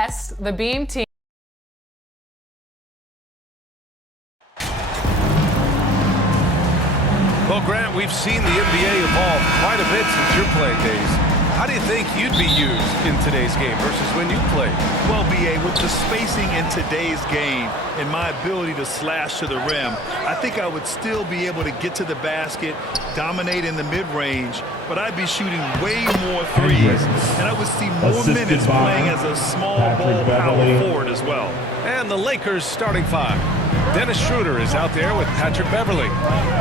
The Beam team. Well, Grant, we've seen the NBA evolve quite a bit since your playing days. How do you think you'd be used in today's game versus when you played? Well, B.A., with the spacing in today's game and my ability to slash to the rim, I think I would still be able to get to the basket, dominate in the mid-range, but I'd be shooting way more threes, and I would see more minutes playing as a small ball power forward as well. And the Lakers starting five. Dennis Schroeder is out there with Patrick Beverly.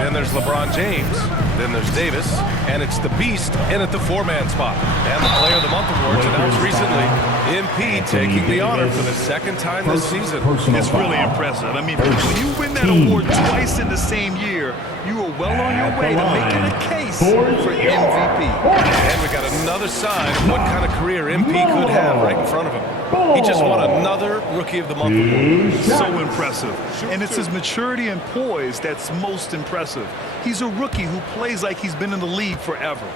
Then there's LeBron James. Then there's Davis. And it's the Beast in at the four-man spot. And the Player of the Month awards announced recently. MP taking the honor for the second time this season. It's really impressive. I mean, when you win that award twice in the same year, you are well on your way to making a case for MVP. And we got another sign of what kind of career MP could have right in front of him. He just won another Rookie of the Month award. So impressive. And it's his maturity and poise that's most impressive. He's a rookie who plays like he's been in the league forever.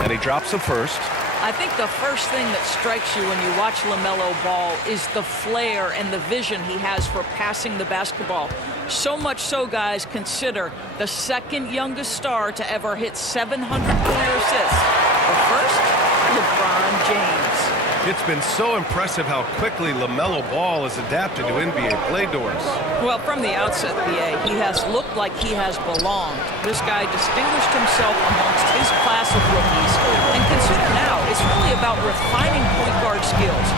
And he drops the first. I think the first thing that strikes you when you watch LaMelo ball is the flair and the vision he has for passing the basketball. So much so, guys, consider the second youngest star to ever hit 700 career assists. The first, LeBron James. It's been so impressive how quickly LaMelo Ball has adapted to NBA play doors. Well, from the outset, B.A., he has looked like he has belonged. This guy distinguished himself amongst his class of rookies. And consider now, it's really about refining point guard skills,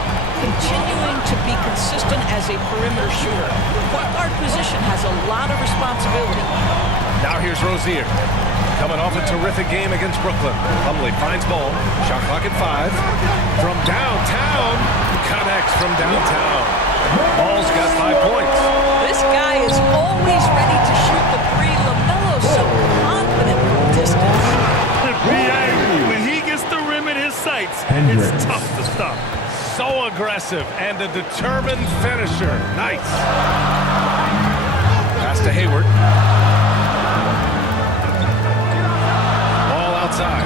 continuing to be consistent as a perimeter shooter. The point guard position has a lot of responsibility. Now here's Rozier. Coming off a terrific game against Brooklyn. Plumlee finds ball. Shot clock at 5. From downtown. Connects from downtown. Ball's got 5 points. This guy is always ready to shoot the three. LaMelo's so confident from distance. When he gets the rim in his sights, it's tough to stop. So aggressive and a determined finisher. Nice. Pass to Hayward. Outside.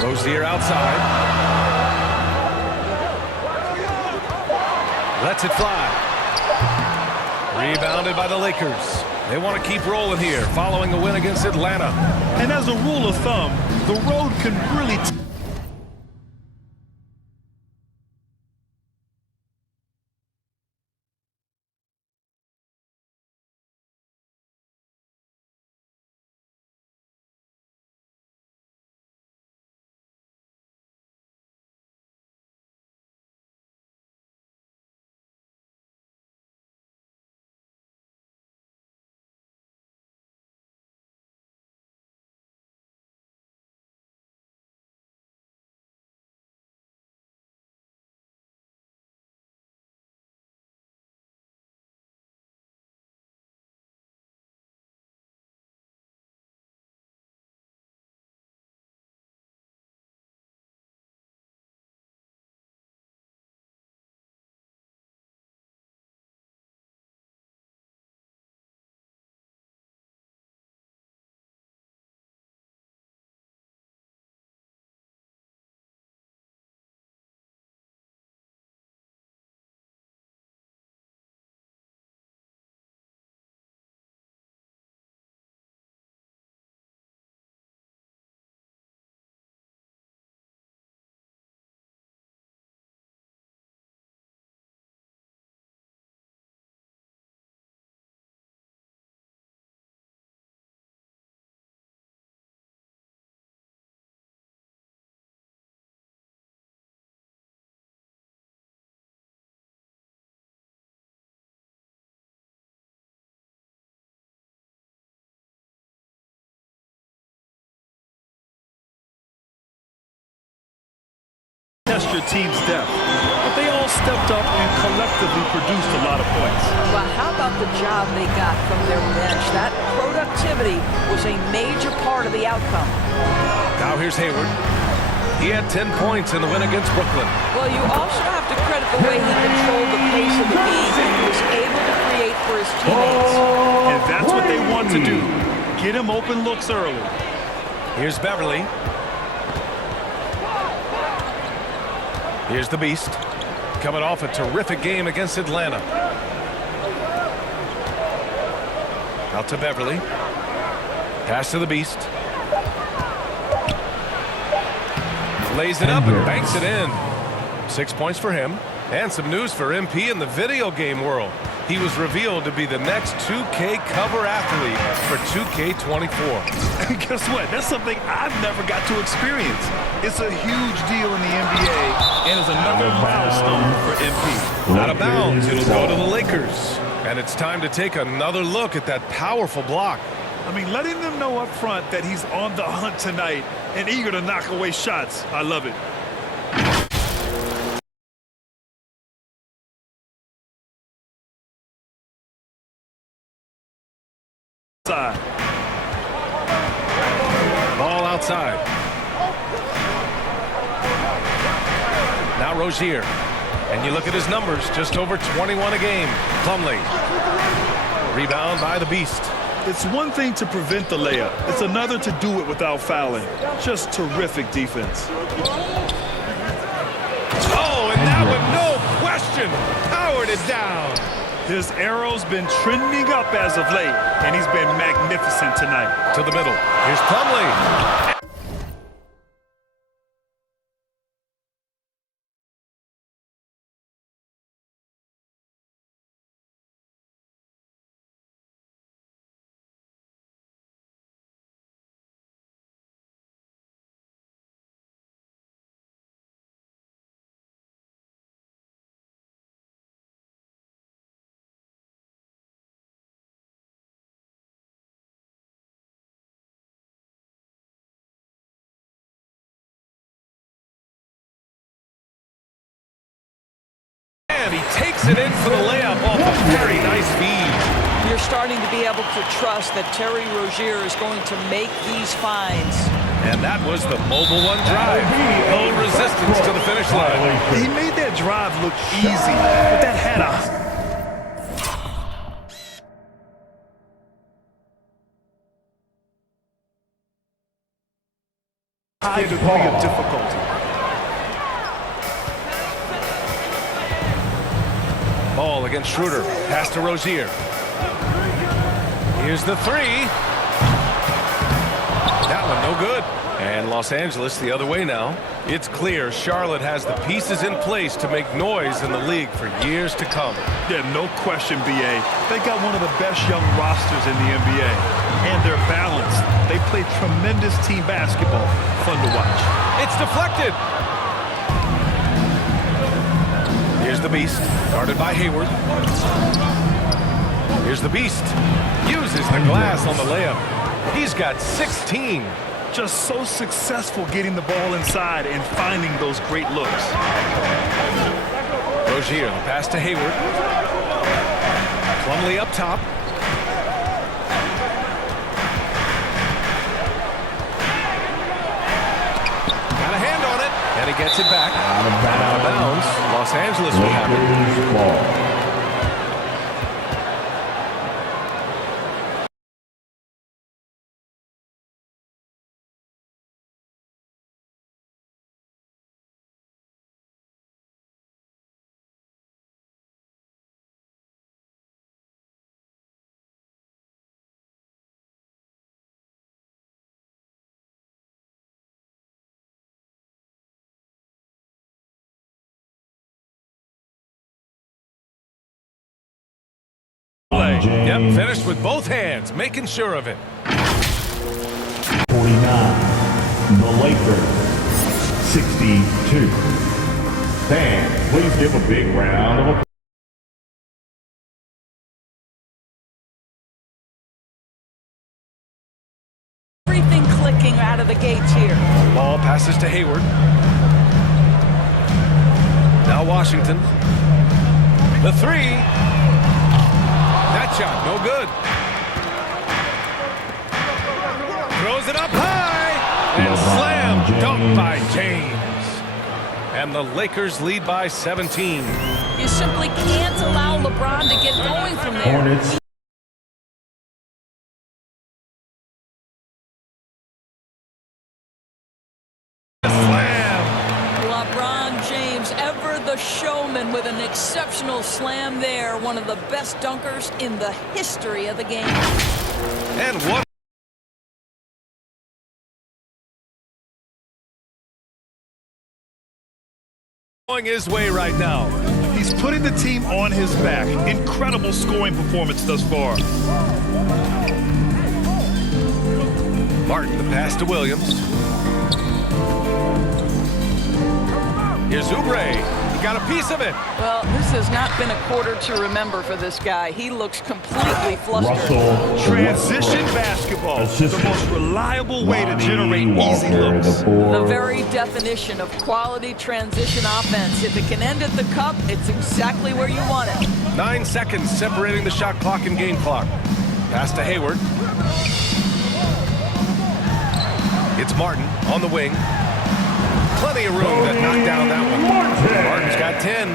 Rozier outside. Lets it fly. Rebounded by the Lakers. They want to keep rolling here following a win against Atlanta. And as a rule of thumb, the road can really test your team's depth. But they all stepped up and collectively produced a lot of points. Well, how about the job they got from their bench? That productivity was a major part of the outcome. Now here's Hayward. He had 10 points in the win against Brooklyn. Well, you also have to credit the way he controlled the pace of the game and was able to create for his teammates. And that's what they want to do. Get him open looks early. Here's Beverly. Here's the Beast. Coming off a terrific game against Atlanta. Out to Beverly. Pass to the Beast. Lays it up and banks it in. 6 points for him. And some news for MP in the video game world. He was revealed to be the next 2K cover athlete for 2K24. And guess what? That's something I've never got to experience. It's a huge deal in the NBA and is another milestone for MP. Out of bounds, it'll go to the Lakers. And it's time to take another look at that powerful block. I mean, letting them know up front that he's on the hunt tonight and eager to knock away shots. I love it. Ball outside. Now Rozier. And you look at his numbers, just over 21 a game. Plumlee. Rebound by the Beast. It's one thing to prevent the layup. It's another to do it without fouling. Just terrific defense. Oh, and that one, no question, powered it down. His arrow's been trending up as of late, and he's been magnificent tonight. To the middle. Here's Plumlee. And he takes it in for the layup off a very nice feed. You're starting to be able to trust that Terry Rozier is going to make these finds. And that was the mobile one drive. No resistance to the finish line. He made that drive look easy, but that had a high degree of difficulty. Ball against Schroeder. Pass to Rozier. Here's the three. That one no good. And Los Angeles the other way now. It's clear Charlotte has the pieces in place to make noise in the league for years to come. Yeah, no question, BA. They got one of the best young rosters in the NBA. And they're balanced. They play tremendous team basketball. Fun to watch. It's deflected. Here's the Beast, guarded by Hayward. Here's the Beast. Uses the glass on the layup. He's got 16. Just so successful getting the ball inside and finding those great looks. Rozier, the pass to Hayward. Plumlee up top. Got a hand on it, and he gets it back. Out of bounds. Los Angeles will have it. Yep, finished with both hands, making sure of it. 49, the Lakers, 62. Fans, please give a big round of applause. Everything clicking out of the gates here. Ball passes to Hayward. Now Washington. The three. That shot, no good. Throws it up high. And slam dunk by James. And the Lakers lead by 17. You simply can't allow LeBron to get going from there. Hornets the showman with an exceptional slam there. One of the best dunkers in the history of the game. And what going his way right now. He's putting the team on his back. Incredible scoring performance thus far. Martin, the pass to Williams. Here's Oubre. He got a piece of it. Well, this has not been a quarter to remember for this guy. He looks completely flustered. Russell Transition Westbrook. basketball, Assistant. the most reliable way to generate Lonnie easy Walker, looks. the four. The very definition of quality transition offense. If it can end at the cup, it's exactly where you want it. 9 seconds separating the shot clock and game clock. Pass to Hayward. It's Martin on the wing. Plenty of room to knock down that one. Martin's got 10.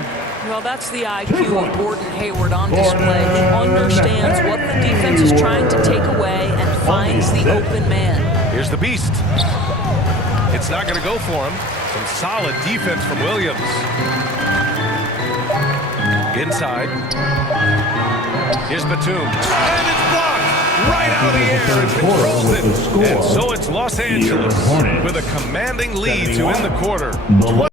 Well, that's the IQ of Gordon Hayward on display. He understands what the defense is trying to take away and finds the open man. Here's the beast. It's not going to go for him. Some solid defense from Williams. Inside. Here's Batum. And it's blocked right out of the air and controls it. And so it's Los Angeles with a commanding lead to end the quarter. The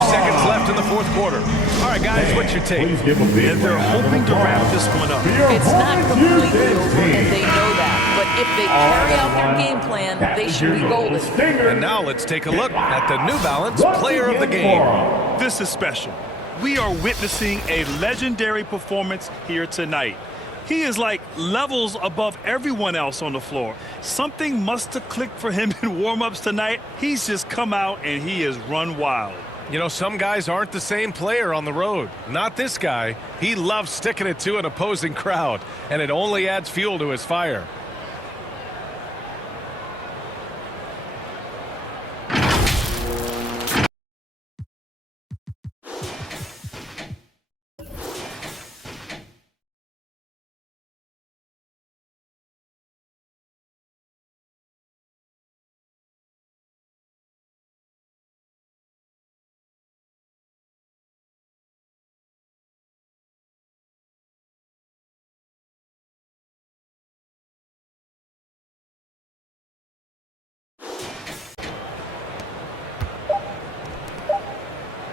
2 seconds left in the fourth quarter. All right, guys, what's your take? Please give a big And they're round of hoping to wrap applause. this one up. It's not completely over, and they know that. But if they carry out their game plan, they should be golden. And now let's take a look at the New Balance player of the game. This is special. We are witnessing a legendary performance here tonight. He is like levels above everyone else on the floor. Something must have clicked for him in warm-ups tonight. He's just come out and he has run wild. You know, some guys aren't the same player on the road. Not this guy. He loves sticking it to an opposing crowd, and it only adds fuel to his fire.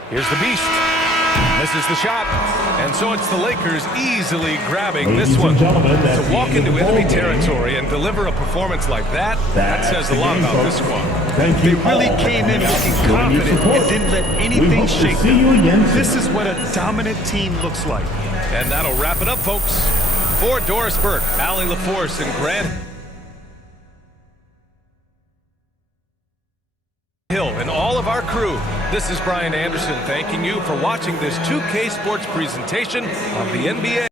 Here's the beast. Misses the shot. And so it's the Lakers easily grabbing this one. To walk into enemy territory and deliver a performance like that, that says a lot about this squad. Thank They you really all came in for looking your confident support. and didn't let We anything hope to shake see you them. again soon. This is what a dominant team looks like. And that'll wrap it up, folks. For Doris Burke, Allie LaForce, and Grant Hill, and all of our crew, this is Brian Anderson thanking you for watching this 2K Sports presentation of the NBA.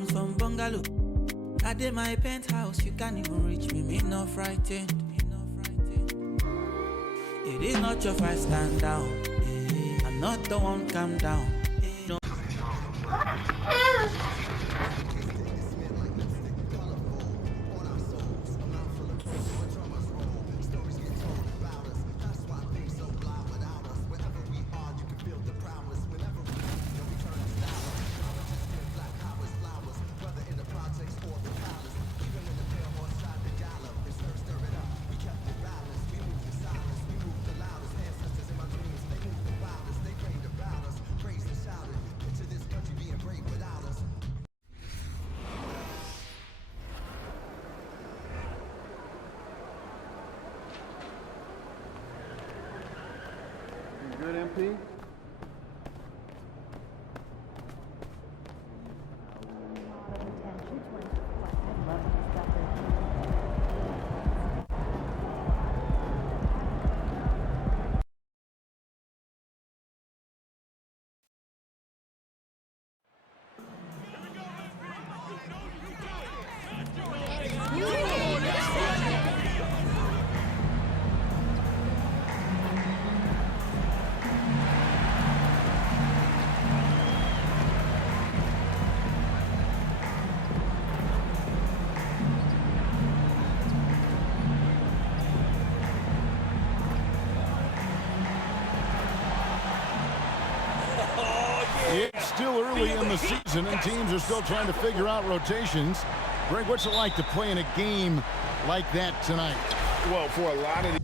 comes from bungalow. I did my penthouse, you can't even reach me, me not frightened. It is not your fight, stand down. I'm not the one, calm down. No. Good, MP? It's still early in the season, and teams are still trying to figure out rotations. Greg, what's it like to play in a game like that tonight? Well, for a lot of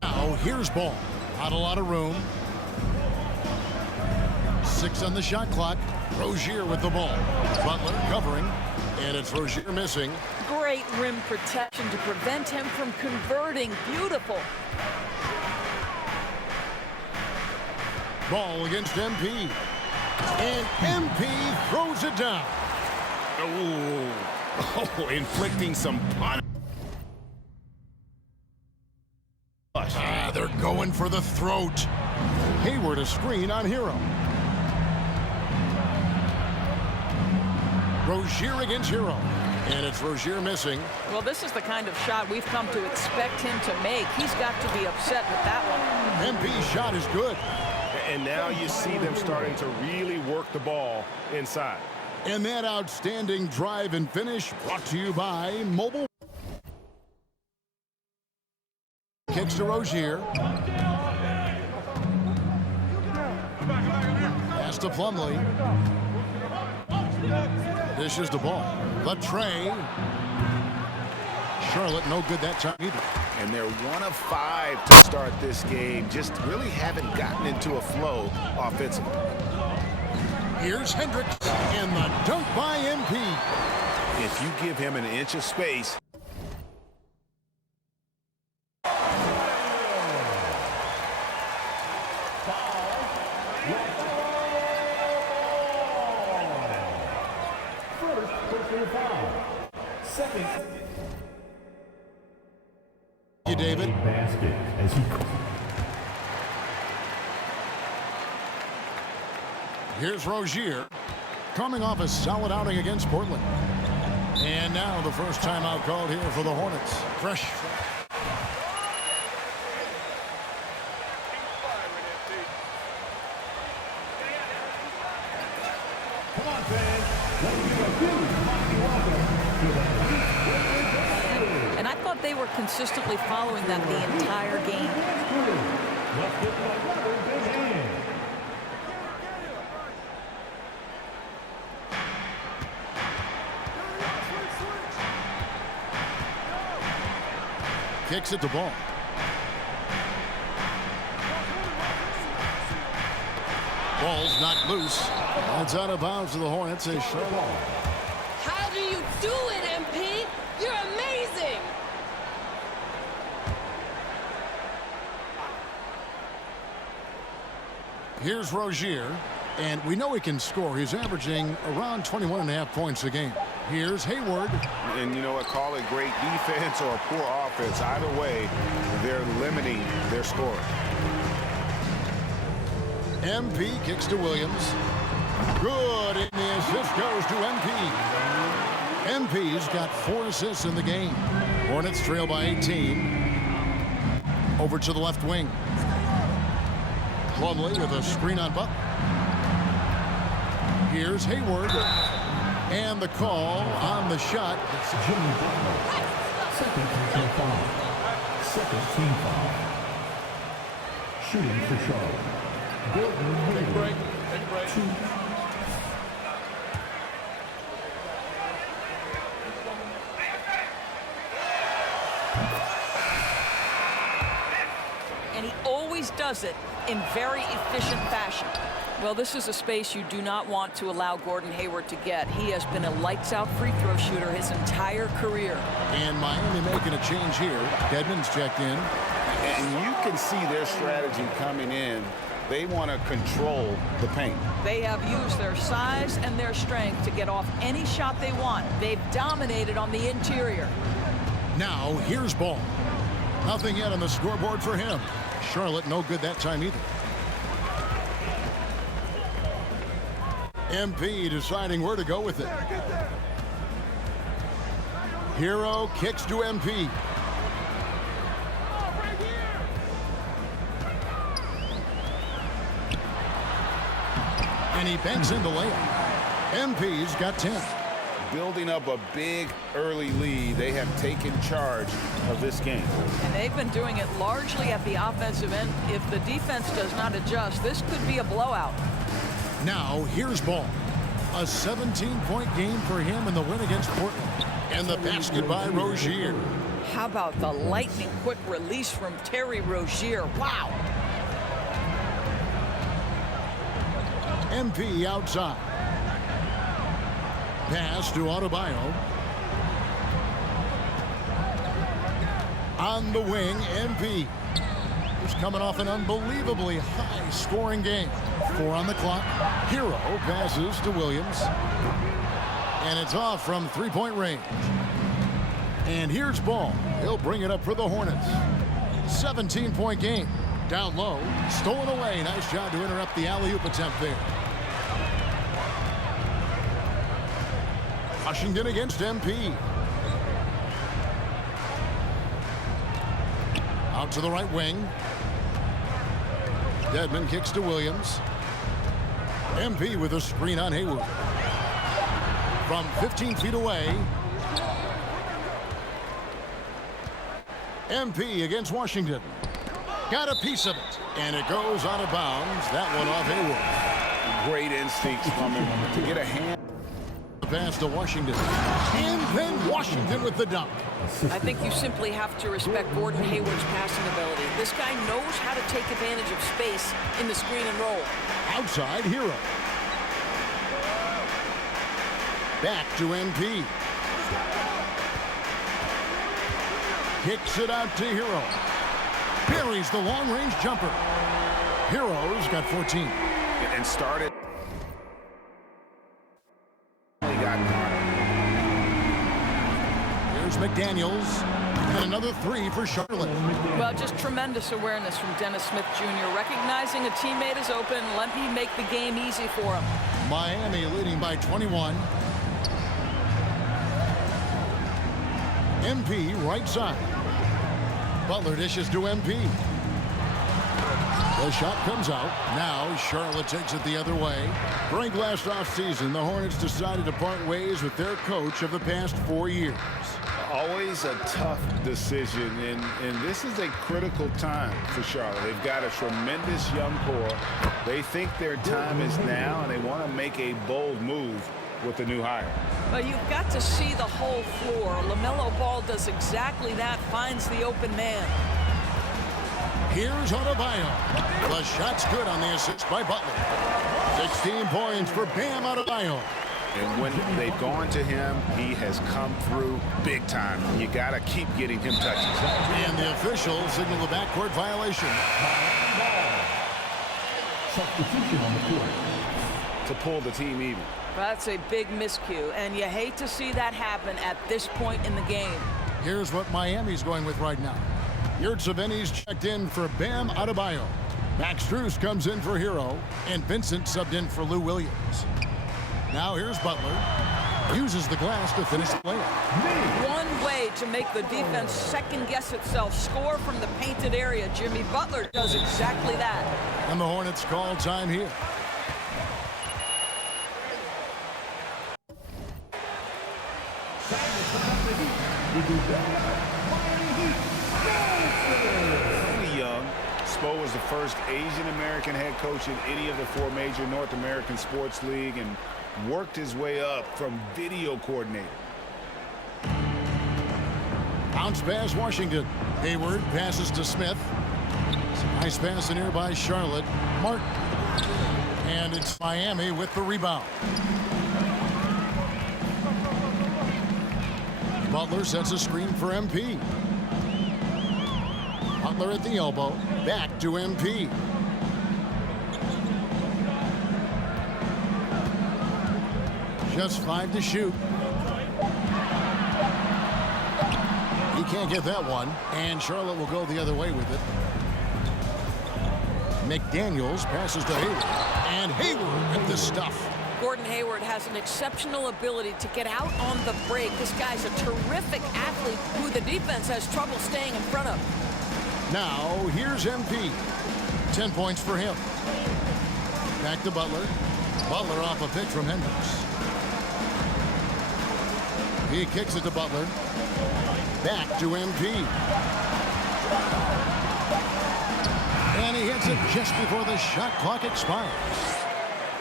Now, here's ball. Not a lot of room. 6 on the shot clock. Rozier with the ball. Butler covering, and it's Rozier missing. Great rim protection to prevent him from converting. Beautiful. Ball against MP. And MP throws it down. oh, inflicting some punishment. They're going for the throat. Hayward a screen on Hero. Rozier against Hero. And it's Rozier missing. Well, this is the kind of shot we've come to expect him to make. He's got to be upset with that one. MP's shot is good. And now you see them starting to really work the ball inside. And that outstanding drive and finish brought to you by Mobile. Kicks to Rozier. Pass to Plumlee. Dishes the ball. The tray. Charlotte no good that time either. And they're 1 of 5 to start this game. Just really haven't gotten into a flow offensively. Here's Hendricks and the dunk by MP. If you give him an inch of space. First personal foul. Second. You, David. Basket as he. Here's Rozier, coming off a solid outing against Portland. And now the first timeout called here for the Hornets. Fresh. Come on, fans. Let's give a huge mighty welcome to the And I thought they were consistently following that the entire game. Let's give them another big hand. Kicks at the ball. Ball's knocked loose. That's out of bounds to the Hornets. A short ball. How do you do it, MP? You're amazing! Here's Rozier, and we know he can score. He's averaging around 21.5 points a game. Here's Hayward. And you know what, call it great defense or poor offense. Either way, they're limiting their scoring. MP kicks to Williams. Good, and the assist goes to MP. MP's got 4 assists in the game. Hornets trail by 18. Over to the left wing. Plumlee with a screen on Butler. Here's Hayward. And the call on the shot. It's Jimmy Butler. Second team foul. Second team foul. Shooting for Charlotte. Gordon Hayward. 2. And he always does it in very efficient fashion. Well, this is a space you do not want to allow Gordon Hayward to get. He has been a lights-out free throw shooter his entire career. And Miami making a change here. Dedmon's checked in. And you can see their strategy coming in. They want to control the paint. They have used their size and their strength to get off any shot they want. They've dominated on the interior. Now, here's Ball. Nothing yet on the scoreboard for him. Charlotte no good that time either. MP deciding where to go with it. Hero kicks to MP. And he banks in the layup. MP's got 10. Building up a big early lead. They have taken charge of this game. And they've been doing it largely at the offensive end. If the defense does not adjust, this could be a blowout. Now, here's Ball. A 17-point game for him in the win against Portland. And the basket by Rozier. How about the lightning quick release from Terry Rozier? Wow. MP outside. Pass to Adebayo. On the wing, MP. He's coming off an unbelievably high-scoring game. 4 on the clock. Hero passes to Williams. And it's off from three-point range. And here's Ball. He'll bring it up for the Hornets. 17-point game. Down low. Stolen away. Nice job to interrupt the alley-oop attempt there. Washington against MP. Out to the right wing. Dedmon kicks to Williams. MP with a screen on Hayward. From 15 feet away. MP against Washington. Got a piece of it. And it goes out of bounds. That one off Hayward. Great instincts from him to get a hand. Pass to Washington. And then Washington with the dunk. I think you simply have to respect Gordon Hayward's passing ability. This guy knows how to take advantage of space in the screen and roll. Outside, Hero. Back to MP. Kicks it out to Hero. Buries the long-range jumper. Hero's got 14. And started. He got caught. Here's McDaniels. And another 3 for Charlotte. Well, just tremendous awareness from Dennis Smith Jr. Recognizing a teammate is open. Let me make the game easy for him. Miami leading by 21. MP right side. Butler dishes to MP. The shot comes out. Now Charlotte takes it the other way. During last offseason, the Hornets decided to part ways with their coach of the past 4 years. Always a tough decision, and this is a critical time for Charlotte. They've got a tremendous young core. They think their time is now, and they want to make a bold move with the new hire. Well, you've got to see the whole floor. LaMelo Ball does exactly that, finds the open man. Here's Adebayo. The shot's good on the assist by Butler. 16 points for Bam Adebayo. And when they've gone to him, he has come through big time. You got to keep getting him touches. And the officials signal the backcourt violation. Substitution on the court. To pull the team even. That's a big miscue, and you hate to see that happen at this point in the game. Here's what Miami's going with right now. HyyerThanDem's checked in for Bam Adebayo. Max Strus comes in for Hero, and Vincent subbed in for Lou Williams. Now here's Butler. Uses the glass to finish the play. One way to make the defense second-guess itself, score from the painted area. Jimmy Butler does exactly that. And the Hornets call time here. Really young. Spo was the first Asian-American head coach in any of the 4 major North American sports league and worked his way up from video coordinator. Bounce pass, Washington. Hayward passes to Smith. Nice pass in here by Charlotte. Martin. And it's Miami with the rebound. Butler sets a screen for MP. Butler at the elbow. Back to MP. Just 5 to shoot. He can't get that one, and Charlotte will go the other way with it. McDaniels passes to Hayward, and Hayward with the stuff. Gordon Hayward has an exceptional ability to get out on the break. This guy's a terrific athlete who the defense has trouble staying in front of. Now, here's MP. 10 points for him. Back to Butler. Butler off a pick from Hendricks. He kicks it to Butler. Back to MP. And he hits it just before the shot clock expires.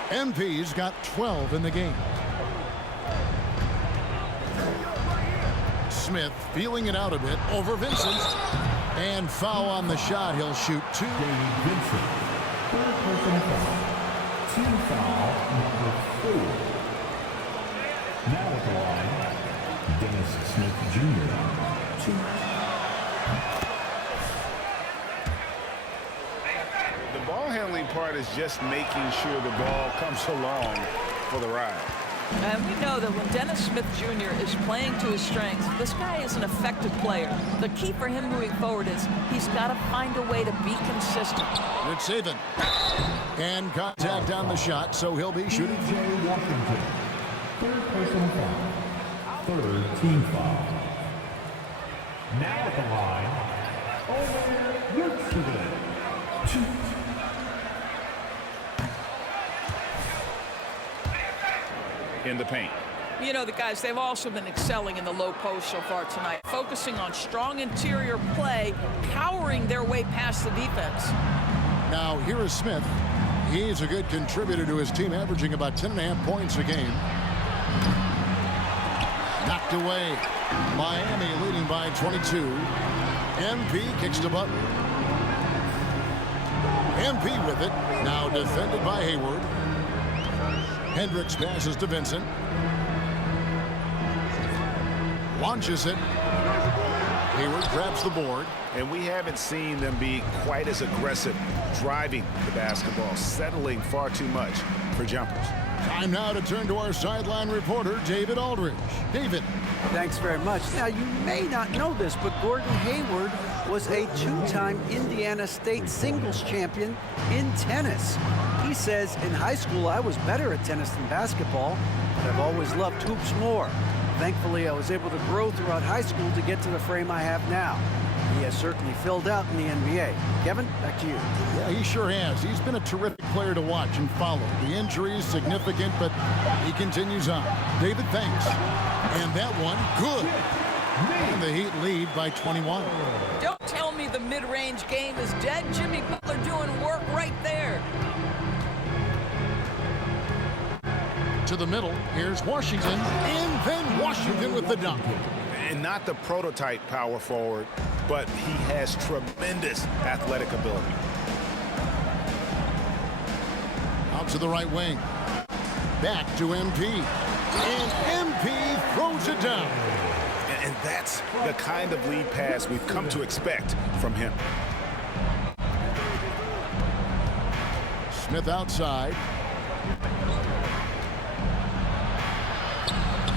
MP's got 12 in the game. Smith feeling it out a bit over Vincent. And foul on the shot. He'll shoot 2. Vincent. Third personal foul. Team foul number 4. Now at the line, Dennis Smith Jr. 2. The ball handling part is just making sure the ball comes along for the ride. And we know that when Dennis Smith Jr. is playing to his strengths, this guy is an effective player. The key for him moving forward is he's got to find a way to be consistent. Good saving. And contact on the shot, so he'll be shooting. J. Washington. Third personal foul. Third team foul. Now at the line, Omer Yurtseven. 2. In the paint. You know, the guys, they've also been excelling in the low post so far tonight, focusing on strong interior play, powering their way past the defense. Now, here is Smith. He's a good contributor to his team, averaging about 10.5 points a game. Knocked away. Miami leading by 22. MP kicks to Butler. MP with it. Now defended by Hayward. Hendricks passes to Vincent. Launches it. Hayward grabs the board. And we haven't seen them be quite as aggressive driving the basketball, settling far too much for jumpers. Time now to turn to our sideline reporter, David Aldridge. David. Thanks very much. Now, you may not know this, but Gordon Hayward was a 2-time Indiana State singles champion in tennis. He says, in high school, I was better at tennis than basketball, but I've always loved hoops more. Thankfully, I was able to grow throughout high school to get to the frame I have now. He has certainly filled out in the NBA. Kevin, back to you. Yeah, he sure has. He's been a terrific player to watch and follow. The injury is significant, but he continues on. David, thanks. And that one, good. And the Heat lead by 21. Don't tell me the mid-range game is dead. Jimmy Butler doing work right there. To the middle, here's Washington, and then Washington with the dunk. And not the prototype power forward, but he has tremendous athletic ability. Out to the right wing. Back to MP. And MP throws it down. And that's the kind of lead pass we've come to expect from him. Smith outside.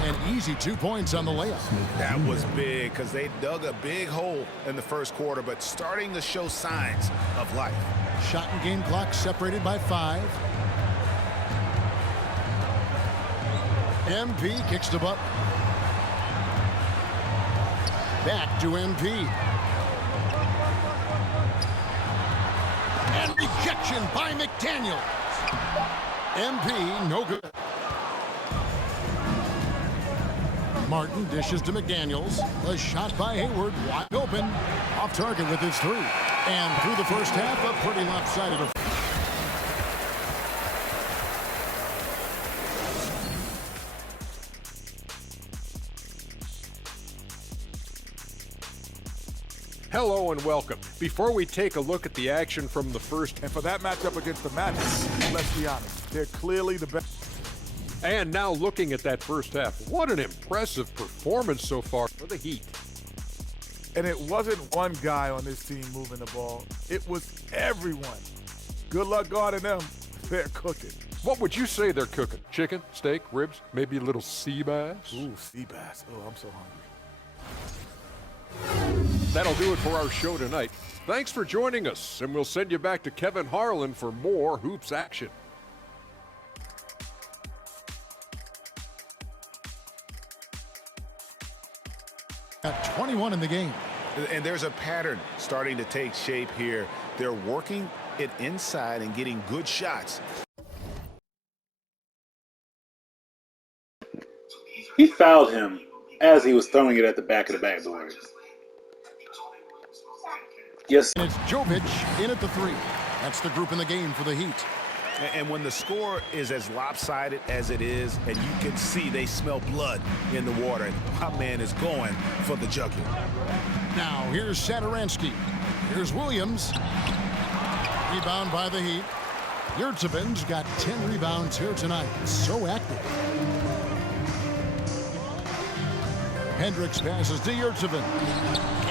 An easy 2 points on the layup. That was big because they dug a big hole in the first quarter, but starting to show signs of life. Shot and game clock separated by 5. MP kicks the butt. Back to MP. And rejection by McDaniel. MP, no good. Martin dishes to McDaniels. A shot by Hayward, wide open. Off target with his 3. And through the first half, a pretty lopsided affair. Hello and welcome. Before we take a look at the action from the first, and for that matchup against the Magic, let's be honest, they're clearly the best. And now looking at that first half, what an impressive performance so far for the Heat. And it wasn't one guy on this team moving the ball. It was everyone. Good luck guarding them. They're cooking. What would you say they're cooking? Chicken, steak, ribs, maybe a little sea bass? Ooh, sea bass. Oh, I'm so hungry. That'll do it for our show tonight. Thanks for joining us, and we'll send you back to Kevin Harlan for more hoops action. At 21 in the game. And there's a pattern starting to take shape here. They're working it inside and getting good shots. He fouled him as he was throwing it at the back of the backboard. Yes. And it's Jovic in at the 3. That's the group in the game for the Heat. And when the score is as lopsided as it is, and you can see they smell blood in the water, and my man is going for the jugular. Now here's Satoransky. Here's Williams. Rebound by the Heat. HyyerThanDem's got 10 rebounds here tonight. So active. Hendricks passes to HyyerThanDem.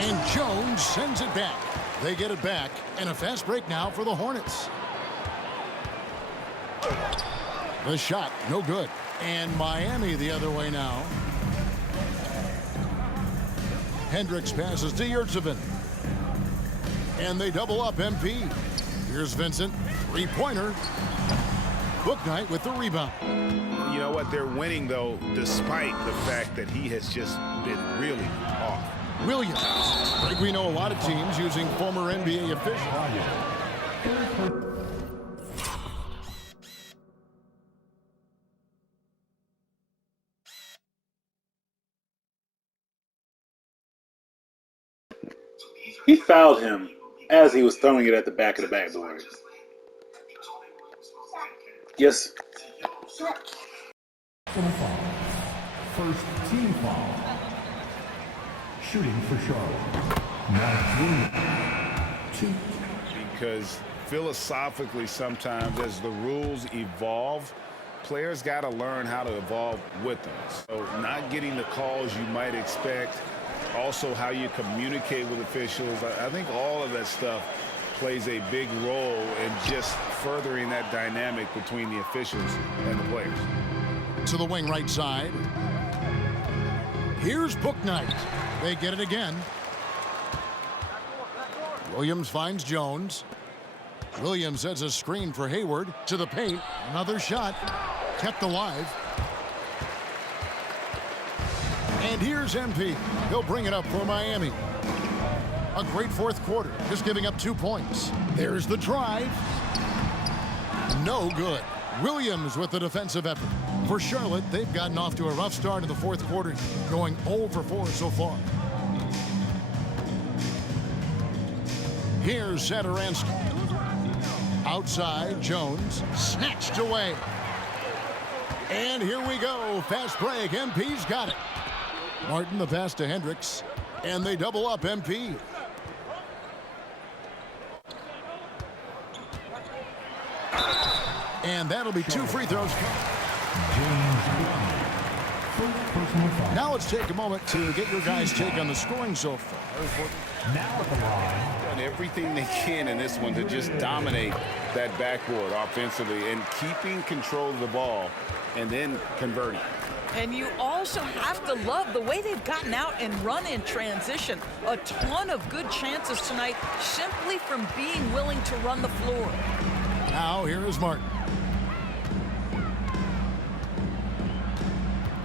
And Jones sends it back. They get it back. And a fast break now for the Hornets. The shot, no good. And Miami the other way now. Hendricks passes to HyyerThanDem. And they double up MP. Here's Vincent. 3-pointer. Booknight with the rebound. You know what? They're winning, though, despite the fact that he has just been really off. Williams. I think we know a lot of teams using former NBA officials. He fouled him as he was throwing it at the back of the backboard. Yes. First team foul. Shooting for Charlotte. 2. Because philosophically, sometimes as the rules evolve, players got to learn how to evolve with them. So not getting the calls you might expect, also how you communicate with officials. I think all of that stuff plays a big role in just furthering that dynamic between the officials and the players. To the wing right side. Here's Booknight. They get it again. Williams finds Jones. Williams sets a screen for Hayward to the paint. Another shot kept alive. And here's MP. He'll bring it up for Miami. A great fourth quarter, just giving up 2 points. There's the drive. No good. Williams with the defensive effort. For Charlotte, they've gotten off to a rough start in the fourth quarter, going 0 for 4 so far. Here's Satoransky. Outside, Jones snatched away. And here we go. Fast break. MP's got it. Martin the pass to Hendricks. And they double up MP. And that'll be 2 free throws. Now let's take a moment to get your guys' take on the scoring so far. Now at the line. Done everything they can in this one to just dominate that backboard offensively and keeping control of the ball and then converting. And you also have to love the way they've gotten out and run in transition. A ton of good chances tonight simply from being willing to run the floor. Now here is Martin.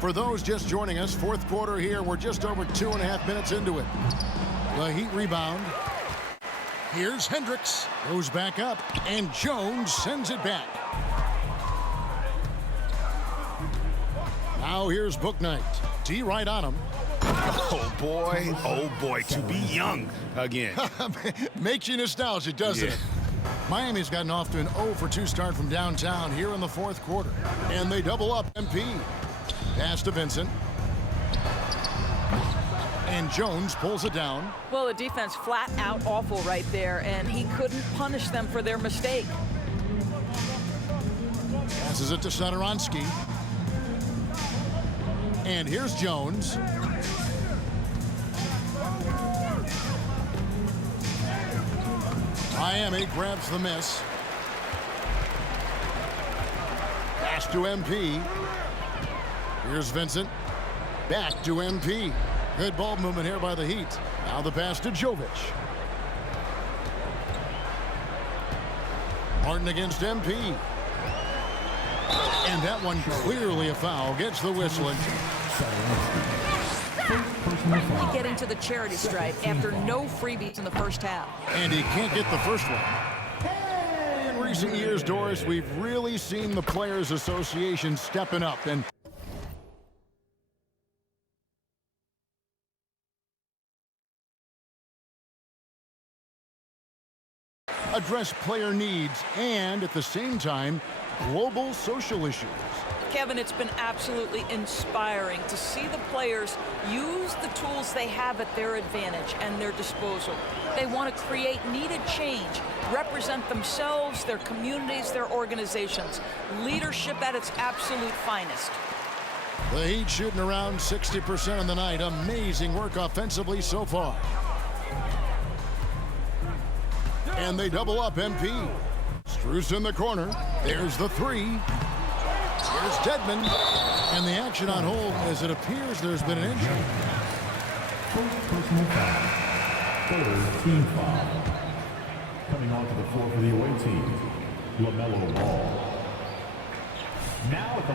For those just joining us, fourth quarter here. We're just over 2.5 minutes into it. The Heat rebound. Here's Hendricks. Goes back up, and Jones sends it back. Now here's Bouknight. D right on him. Oh, boy, to be young again. Makes you nostalgic, doesn't it? Miami's gotten off to an 0-for-2 start from downtown here in the fourth quarter. And they double up MP. Pass to Vincent. And Jones pulls it down. Well, the defense flat out awful right there, and he couldn't punish them for their mistake. Passes it to Satoransky. And here's Jones. Miami grabs the miss. Pass to MP. Here's Vincent. Back to MP. Good ball movement here by the Heat. Now the pass to Jovic. Martin against MP. And that one clearly a foul. Gets the whistle. Finally getting to the charity stripe after no freebies in the first half. And he can't get the first one. In recent years, Doris, we've really seen the Players Association stepping up and address player needs and, at the same time, global social issues. Kevin, it's been absolutely inspiring to see the players use the tools they have at their advantage and their disposal. They want to create needed change, represent themselves, their communities, their organizations. Leadership at its absolute finest. The Heat shooting around 60% on the night. Amazing work offensively so far. And they double up MP. Strus in the corner. There's the three. Here's Dedmon. And the action on hold as it appears there's been an injury. Personal foul. Third team foul. Coming onto the floor for the away team, LaMelo Ball. Now at the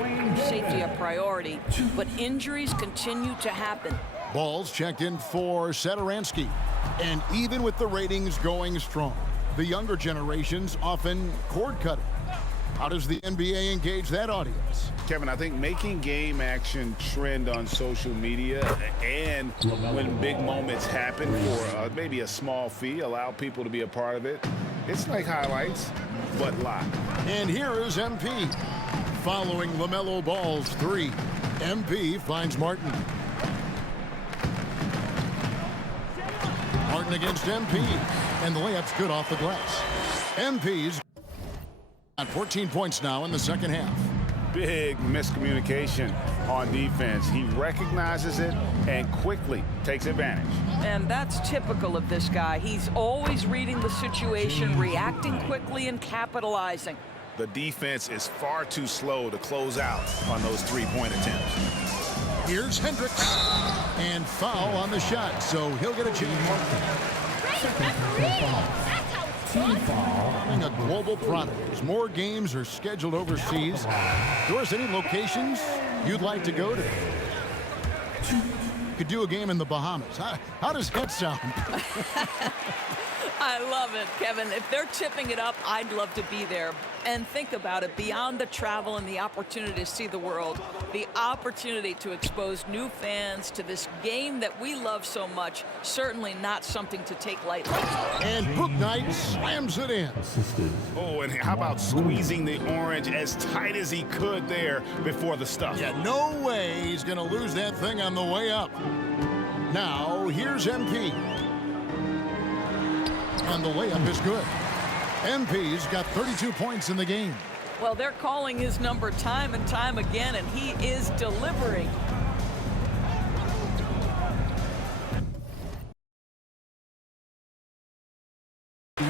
line, safety a priority, but injuries continue to happen. Ball's checked in for Satoransky. And even with the ratings going strong, the younger generations often cord cutting. How does the NBA engage that audience? Kevin, I think making game action trend on social media and when big moments happen for maybe a small fee, allow people to be a part of it. It's like highlights, but live. And here is MP. Following LaMelo Ball's three, MP finds Martin. Martin against MP. And the layup's good off the glass. MP's at 14 points now in the second half. Big miscommunication on defense. He recognizes it and quickly takes advantage. And that's typical of this guy. He's always reading the situation, reacting quickly, and capitalizing. The defense is far too slow to close out on those three-point attempts. Here's Hendricks. And foul on the shot, so he'll get a Having a global product as more games are scheduled overseas. Doris, any locations you'd like to go to? Could do a game in the Bahamas. How does that sound? I love it, Kevin. If they're tipping it up, I'd love to be there. And think about it, beyond the travel and the opportunity to see the world, the opportunity to expose new fans to this game that we love so much, certainly not something to take lightly. And Bouknight slams it in. Oh, and how about squeezing the orange as tight as he could there before the stuff? Yeah, no way he's going to lose that thing on the way up. Now, here's MP. And the layup is good. MP's got 32 points in the game. Well, they're calling his number time and time again, and he is delivering. You're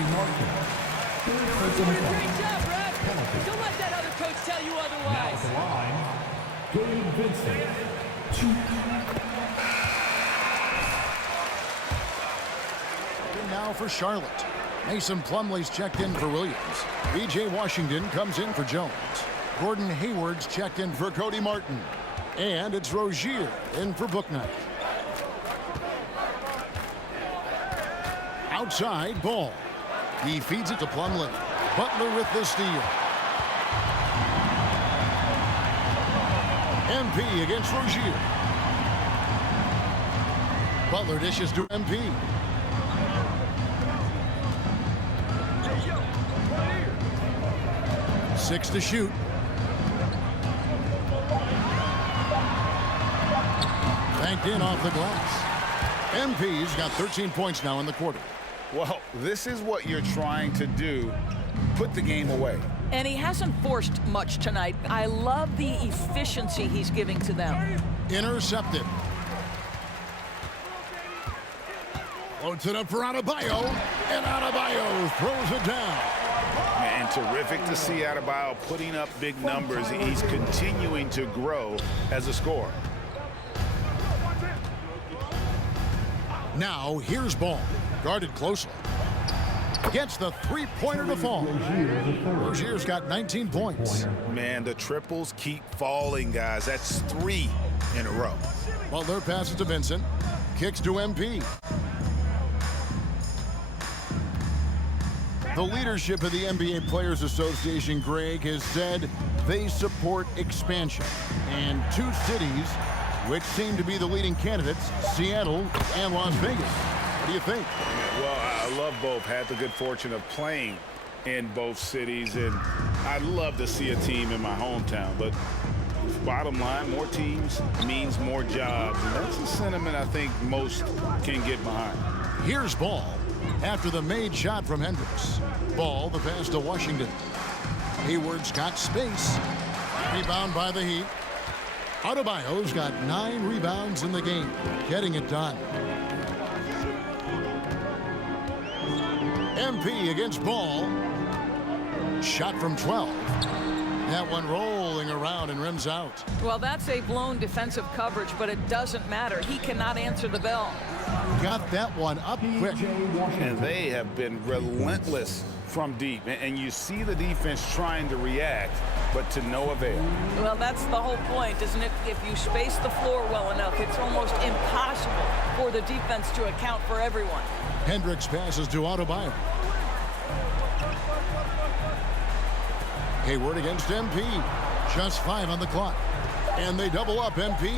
doing a great job, Brad. Don't let that other coach tell you otherwise. Gabe Vincent, 2. And now for Charlotte. Mason Plumlee's checked in for Williams. B.J. Washington comes in for Jones. Gordon Hayward's checked in for Cody Martin. And it's Rozier in for Booknight. Outside Ball. He feeds it to Plumlee. Butler with the steal. MP against Rozier. Butler dishes to MP. Six to shoot. Banked in off the glass. MP's got 13 points now in the quarter. Well, this is what you're trying to do. Put the game away. And he hasn't forced much tonight. I love the efficiency he's giving to them. Intercepted. Floats it up for Adebayo. And Adebayo throws it down. And terrific to see Adebayo putting up big numbers. He's continuing to grow as a scorer. Now here's Ball. Guarded closely. Gets the three-pointer to fall. Rozier's got 19 points. Man, the triples keep falling, guys. That's 3 in a row. Butler passes to Vincent. Kicks to MP. The leadership of the NBA Players Association, Greg, has said they support expansion. And 2 cities which seem to be the leading candidates, Seattle and Las Vegas. What do you think? Well, I love both. Had the good fortune of playing in both cities, and I'd love to see a team in my hometown. But bottom line, more teams means more jobs, and that's a sentiment I think most can get behind. Here's Ball after the made shot from Hendricks. Ball, the pass to Washington. Hayward's got space. Rebound by the Heat. Adebayo's got 9 rebounds in the game, getting it done. MP against Ball. Shot from 12. That one rolling around and rims out. Well, that's a blown defensive coverage, but it doesn't matter. He cannot answer the bell. Got that one up quick. And they have been relentless from deep. And you see the defense trying to react, but to no avail. Well, that's the whole point, isn't it? If you space the floor well enough, it's almost impossible for the defense to account for everyone. Hendricks passes to Adebayo. Hayward against MP. Just 5 on the clock. And they double up MP.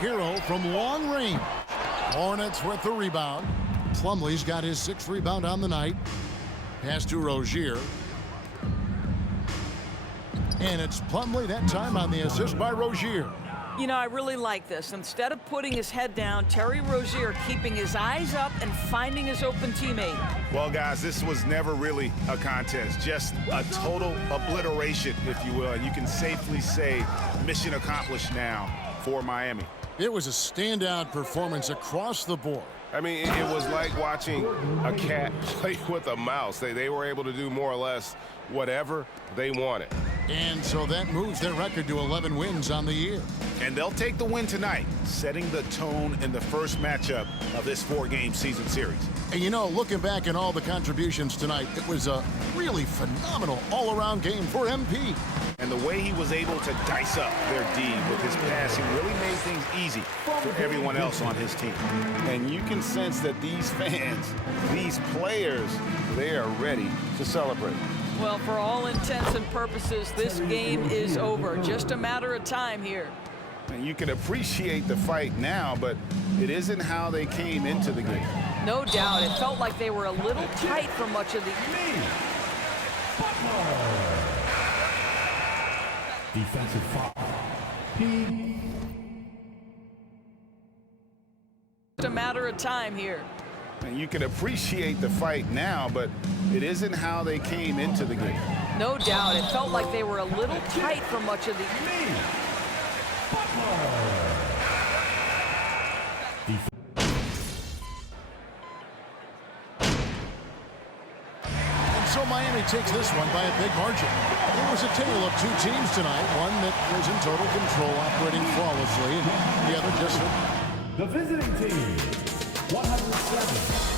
Hero from long range. Hornets with the rebound. Plumlee's got his 6th rebound on the night. Pass to Rozier. And it's Plumlee that time on the assist by Rozier. You know, I really like this. Instead of putting his head down, Terry Rozier keeping his eyes up and finding his open teammate. Well, guys, this was never really a contest, just a total obliteration, if you will. And you can safely say mission accomplished now for Miami. It was a standout performance across the board. I mean, it was like watching a cat play with a mouse. They were able to do more or less whatever they wanted. And so that moves their record to 11 wins on the year. And they'll take the win tonight, setting the tone in the first matchup of this 4-game season series. And you know, looking back at all the contributions tonight, it was a really phenomenal all-around game for MP. And the way he was able to dice up their D with his passing really made things easy for everyone else on his team. And you can sense that these fans, these players, they are ready to celebrate. Well, for all intents and purposes, this game is over. Just a matter of time here. And you can appreciate the fight now, but it isn't how they came into the game. No doubt. It felt like they were a little tight for much of the Defensive foul. Just a matter of time here. And you can appreciate the fight now, but it isn't how they came into the game. No doubt. It felt like they were a little tight for much of the So Miami takes this one by a big margin. It was a tale of two teams tonight, one that was in total control, operating flawlessly, and the other just... The visiting team, 107.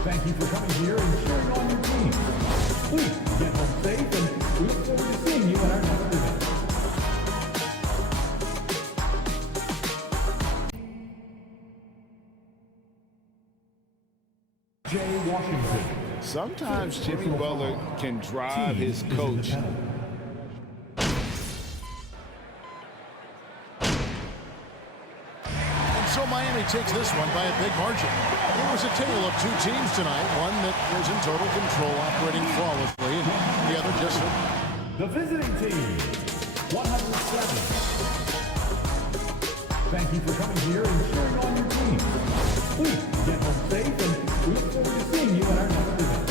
Thank you for coming here and cheering on your team. Please get home safe, and we look forward to seeing you at our next event. Jay Washington. Sometimes Jimmy Butler can drive his coach. So Miami takes this one by a big margin. It was a tale of two teams tonight, one that was in total control, operating flawlessly, and the other just... The visiting team, 107. Thank you for coming here and cheering on your team. Please get home safe, and we look forward to seeing you at our next event.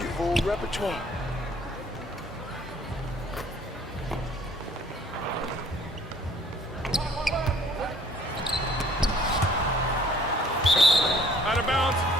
got full repertoire. Out of bounds.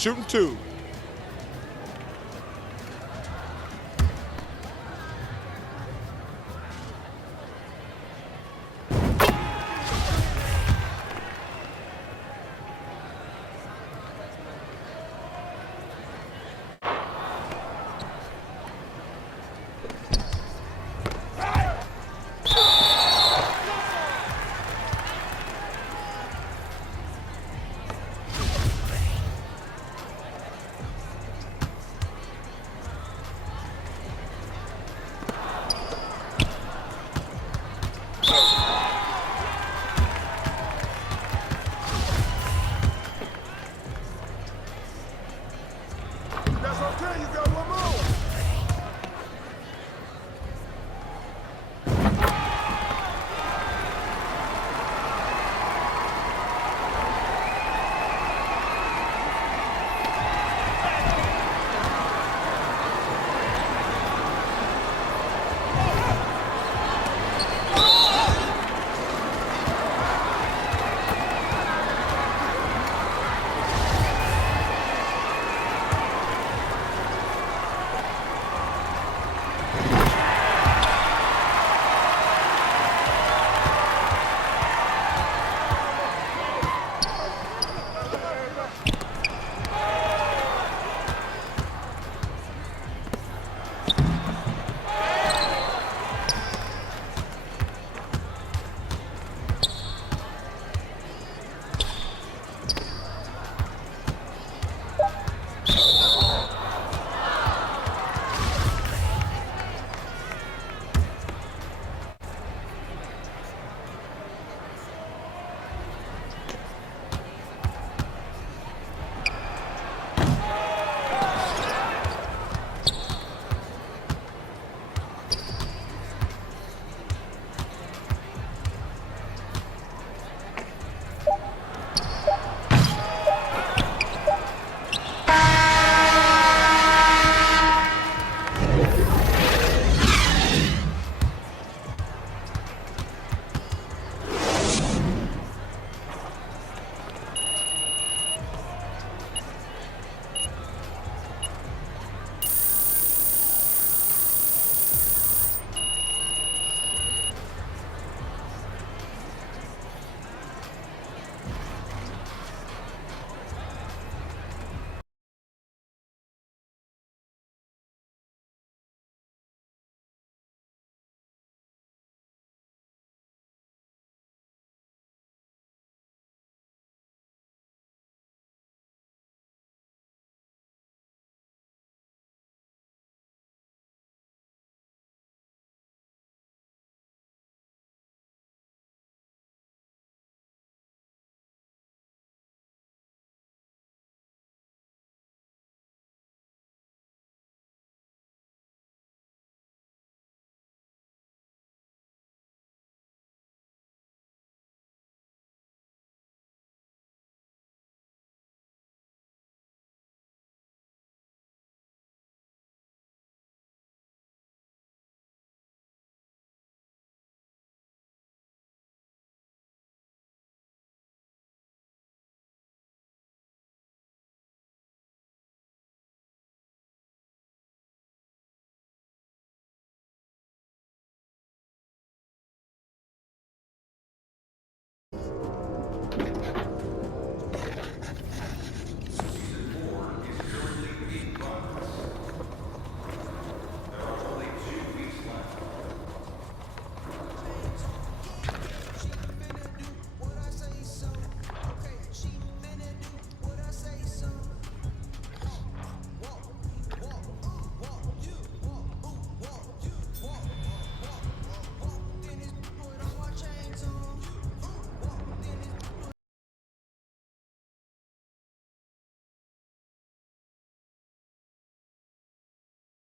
Shooting two.